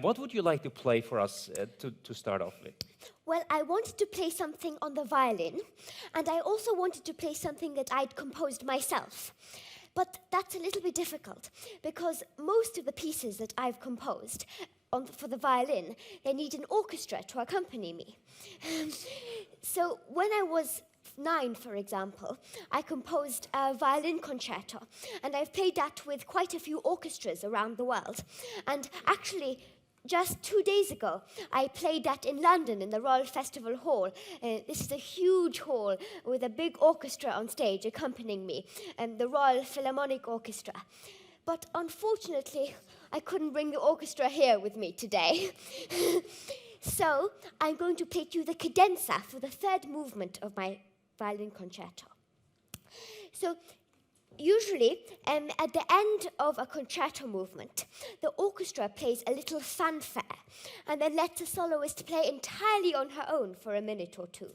What would you like to play for us to start off with? Well, I wanted to play something on the violin, and I also wanted to play something that I'd composed myself. But that's a little bit difficult, because most of the pieces that I've composed for the violin, they need an orchestra to accompany me. So when I was 9, for example, I composed a violin concerto, and I've played that with quite a few orchestras around the world. And actually, just 2 days ago, I played that in London in the Royal Festival Hall. This is a huge hall with a big orchestra on stage accompanying me, the Royal Philharmonic Orchestra. But unfortunately, I couldn't bring the orchestra here with me today. So I'm going to play you the cadenza for the third movement of my violin concerto. So usually, at the end of a concerto movement, the orchestra plays a little fanfare and then lets the soloist play entirely on her own for a minute or two.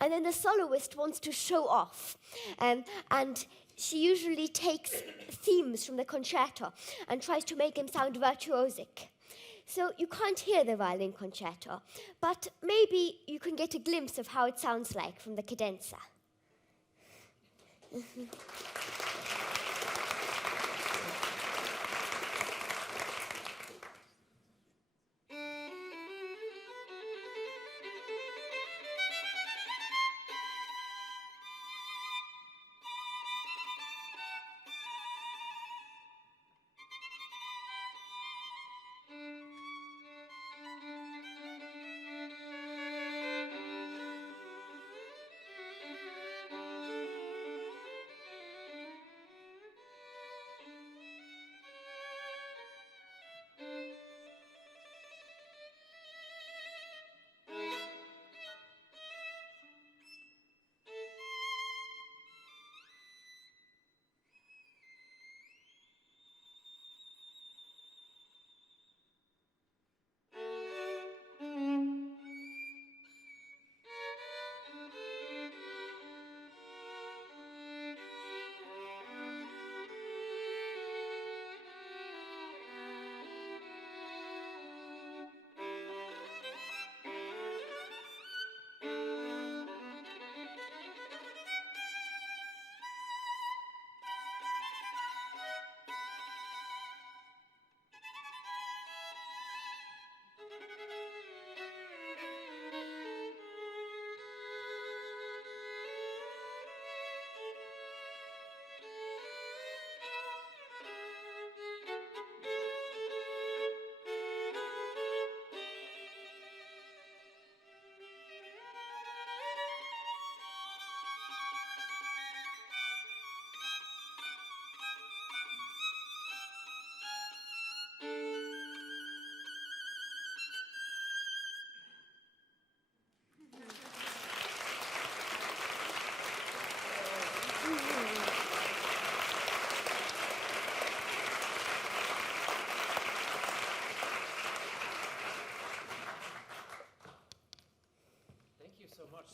And then the soloist wants to show off, and she usually takes themes from the concerto and tries to make them sound virtuosic. So you can't hear the violin concerto, but maybe you can get a glimpse of how it sounds like from the cadenza.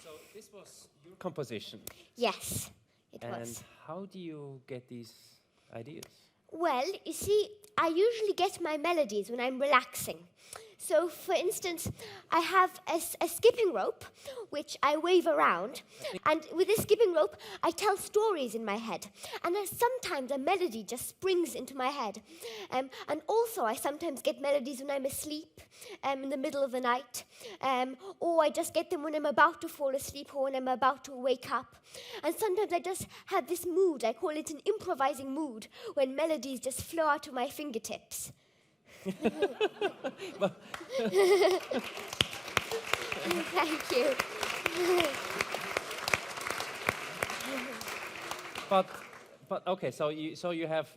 So this was your composition. Yes, it was. And how do you get these ideas? Well, you see, I usually get my melodies when I'm relaxing. So, for instance, I have a skipping rope, which I wave around. And with this skipping rope, I tell stories in my head. And sometimes a melody just springs into my head. And also, I sometimes get melodies when I'm asleep, in the middle of the night. Or I just get them when I'm about to fall asleep or when I'm about to wake up. And sometimes I just have this mood, I call it an improvising mood, when melodies just flow out of my fingertips. Thank you. But okay, so you have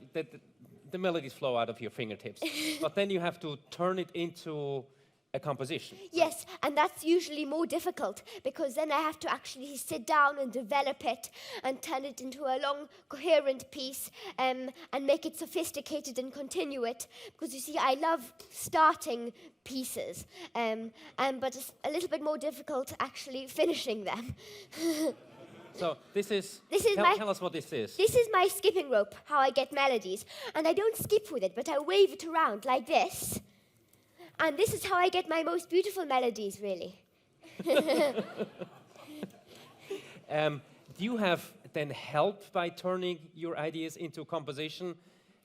the melodies flow out of your fingertips, but then you have to turn it into a composition. Yes, and that's usually more difficult because then I have to actually sit down and develop it and turn it into a long, coherent piece and make it sophisticated and continue it. Because you see, I love starting pieces, but it's a little bit more difficult actually finishing them. So tell us what this is. This is my skipping rope, how I get melodies. And I don't skip with it, but I wave it around like this. And this is how I get my most beautiful melodies, really. Do you have then help by turning your ideas into composition?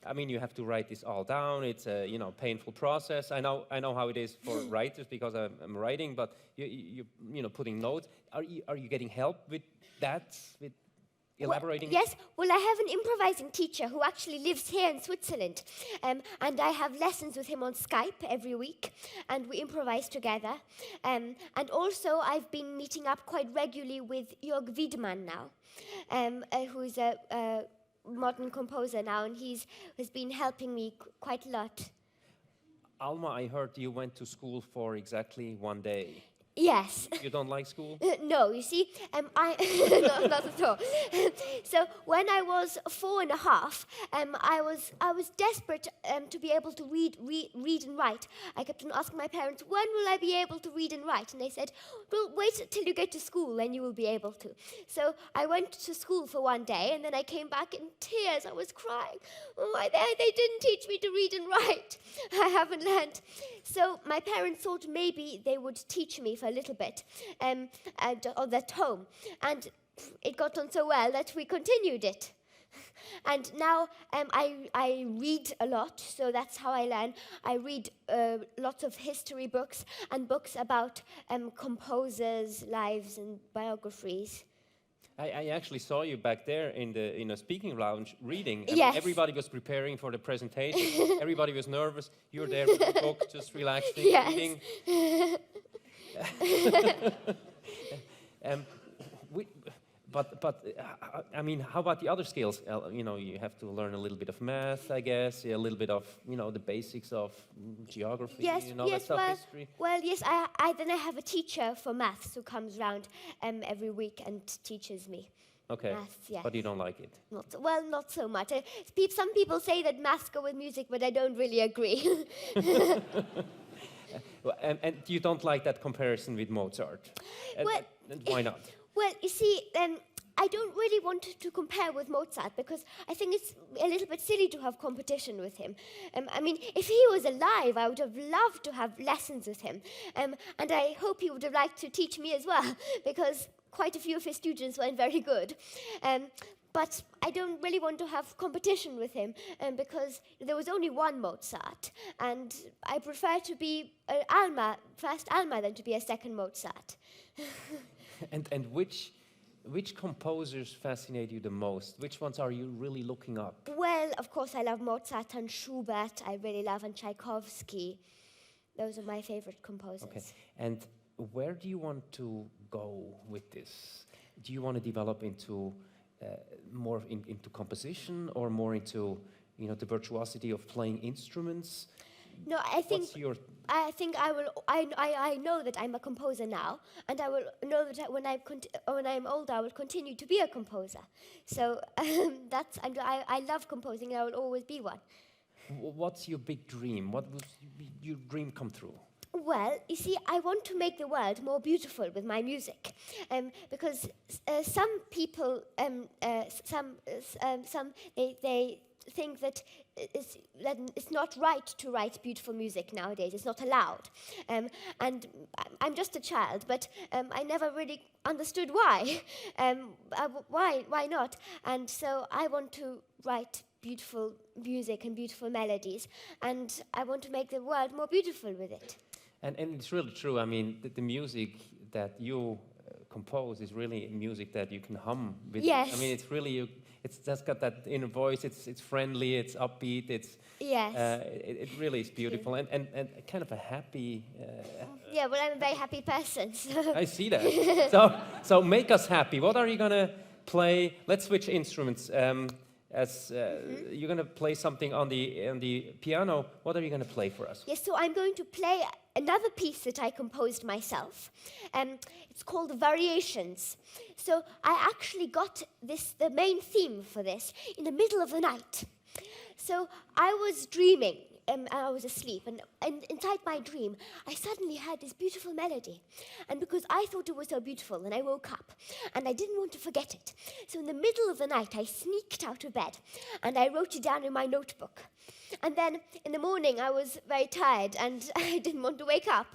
I mean, you have to write this all down. It's a painful process. I know how it is for writers because I'm writing, but you putting notes. Are you getting help with that? With elaborating? Yes. Well, I have an improvising teacher who actually lives here in Switzerland, and I have lessons with him on Skype every week, and we improvise together. And also, I've been meeting up quite regularly with Jörg Wiedemann now, who's a modern composer now, and has been helping me quite a lot. Alma, I heard you went to school for exactly 1 day. Yes. You don't like school? No, you see, not at all. So when I was 4.5, I was desperate to be able to read and write. I kept on asking my parents, when will I be able to read and write? And they said, well, wait till you get to school, then you will be able to. So I went to school for 1 day, and then I came back in tears. I was crying. Oh, they didn't teach me to read and write. I haven't learned. So my parents thought maybe they would teach me for a little bit at home. And it got on so well that we continued it. And now I read a lot, so that's how I learn. I read lots of history books and books about composers' lives and biographies. I actually saw you back there in the speaking lounge reading. Yes. Everybody was preparing for the presentation. Everybody was nervous. You were there with the book, just relaxing, Yes. reading. I mean, how about the other skills? You have to learn a little bit of math, I guess, a little bit of, the basics of geography, that stuff, history. Well, yes, then I have a teacher for maths who comes round every week and teaches me. Okay, maths, yeah. But you don't like it? Not so much. Some people say that maths go with music, but I don't really agree. And you don't like that comparison with Mozart? And why not? Well, you see, I don't really want to compare with Mozart because I think it's a little bit silly to have competition with him. I mean, if he was alive, I would have loved to have lessons with him. And I hope he would have liked to teach me as well because quite a few of his students weren't very good. But I don't really want to have competition with him because there was only one Mozart, and I prefer to be first Alma than to be a second Mozart. And which composers fascinate you the most? Which ones are you really looking up? Well, of course, I love Mozart and Schubert. I really love and Tchaikovsky. Those are my favorite composers. Okay. And where do you want to go with this? Do you want to develop into more into composition or more into the virtuosity of playing instruments? No, I think I will. I know that I'm a composer now, and I will know that when I'm older, I will continue to be a composer. So I love composing, and I will always be one. What's your big dream? What will your dream come true? Well, you see, I want to make the world more beautiful with my music, because some people, they think that it's not right to write beautiful music nowadays. It's not allowed. And I'm just a child, but I never really understood why. Why not? And so I want to write beautiful music and beautiful melodies, and I want to make the world more beautiful with it. And it's really true. I mean, the music that you compose is really music that you can hum with. Yes. I mean, it's really it's just got that inner voice. It's friendly. It's upbeat. Yes. It really is beautiful and kind of a happy. Yeah. Well, I'm a very happy person. So. I see that. So make us happy. What are you gonna play? Let's switch instruments. You're going to play something on the piano. What are you going to play for us? Yes, so I'm going to play another piece that I composed myself. It's called Variations. So I actually got the main theme for this in the middle of the night. So I was dreaming and I was asleep, and inside my dream, I suddenly heard this beautiful melody. And because I thought it was so beautiful, and I woke up, and I didn't want to forget it. So in the middle of the night, I sneaked out of bed, and I wrote it down in my notebook. And then in the morning, I was very tired, and I didn't want to wake up.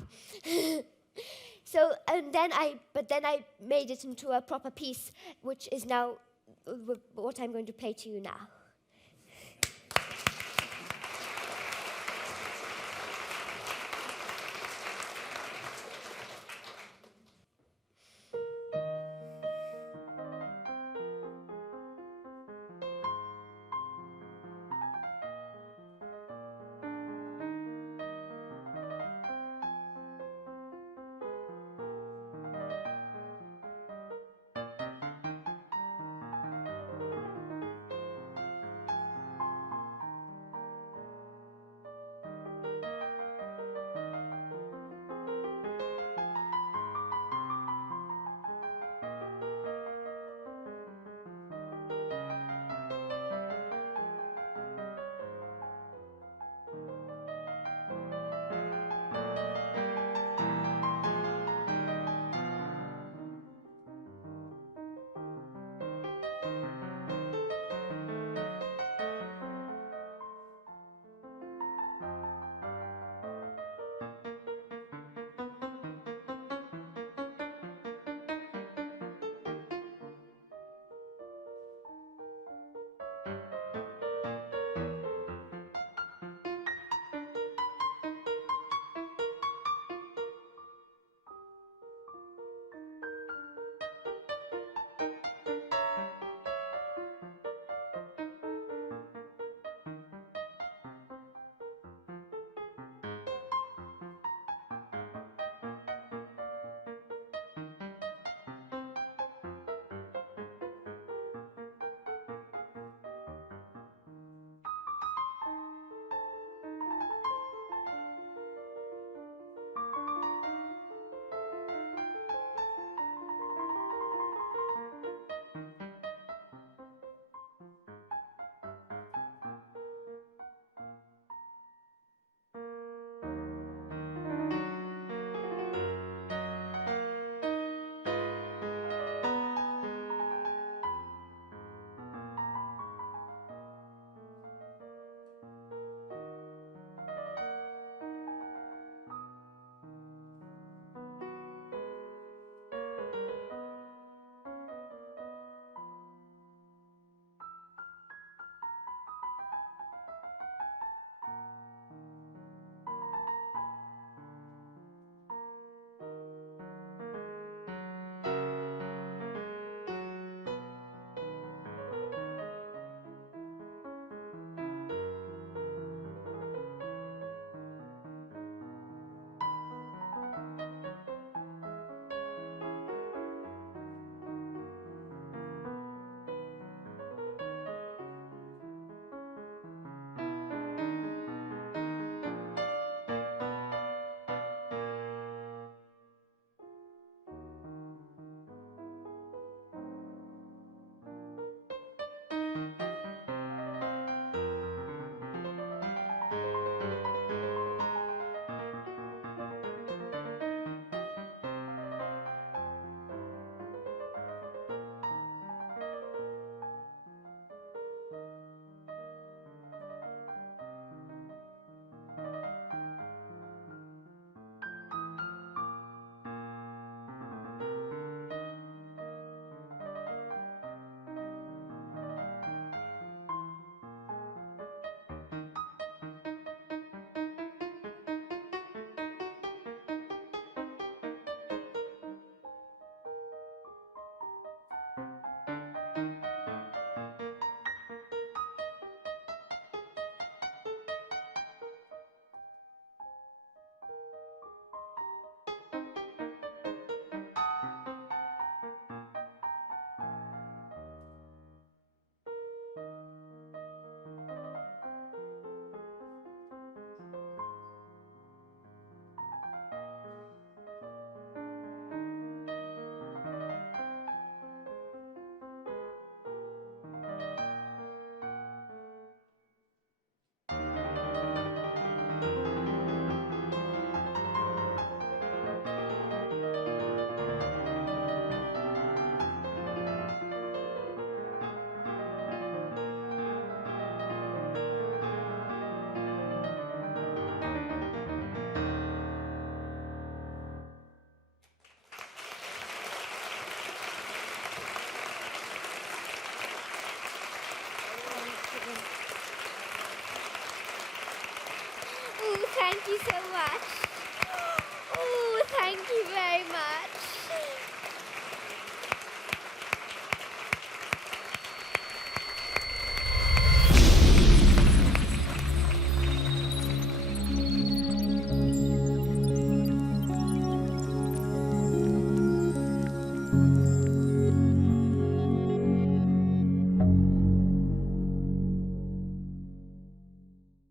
But then I made it into a proper piece, which is now what I'm going to play to you now. thank you so much. Oh, thank you very much.